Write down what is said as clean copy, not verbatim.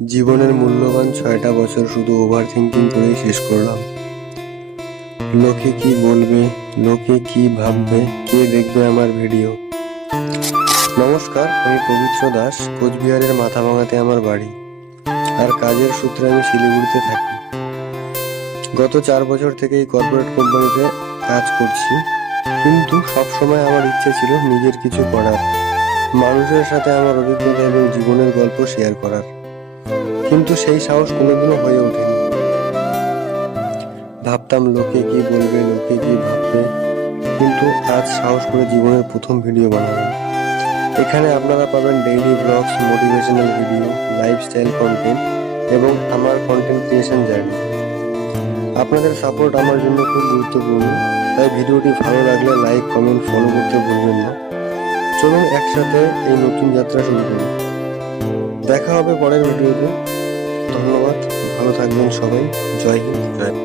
জীবনের মূল্যবান ৬টা বছর শুধু ওভার থিঙ্কিং করেই শেষ করলাম। লোকে কি বলবে, লোকে কি ভাববে, কে দেখবে আমার ভিডিও। নমস্কার, আমি পবিত্র দাস। কোচবিহারের মাথাভাঙাতে আমার বাড়ি, আর কাজের সূত্রে আমি শিলিগুড়িতে থাকি। গত ৪ বছর থেকে এই কর্পোরেট কোম্পানিতে কাজ করছি, কিন্তু সবসময় আমার ইচ্ছে ছিল নিজের কিছু করার, মানুষের সাথে আমার অভিজ্ঞতা এবং জীবনের গল্প শেয়ার করার। কিন্তু সেই সাহস কোনোদিনও হয়ে ওঠেনি। ভাবতাম লোকে কি বলবে, লোকে কি ভাববে, কিন্তু আজ সাহস করে জীবনের প্রথম ভিডিও বানালাম। এখানে আপনারা পাবেন daily blogs, motivational video, lifestyle content এবং আমার কন্টেন্ট ক্রিয়েশন জার্নি। আপনাদের সাপোর্ট আমার জন্য খুব গুরুত্বপূর্ণ, তাই ভিডিওটি ভালো লাগলে লাইক, কমেন্ট, ফলো করতে ভুলবেন না। চলুন একসাথে এই নতুন যাত্রা শুরু করি। দেখা হবে পরের ভিডিওতে। ধন্যবাদ, ভালো থাকবেন সবাই। জয় হিন্দ, জয়।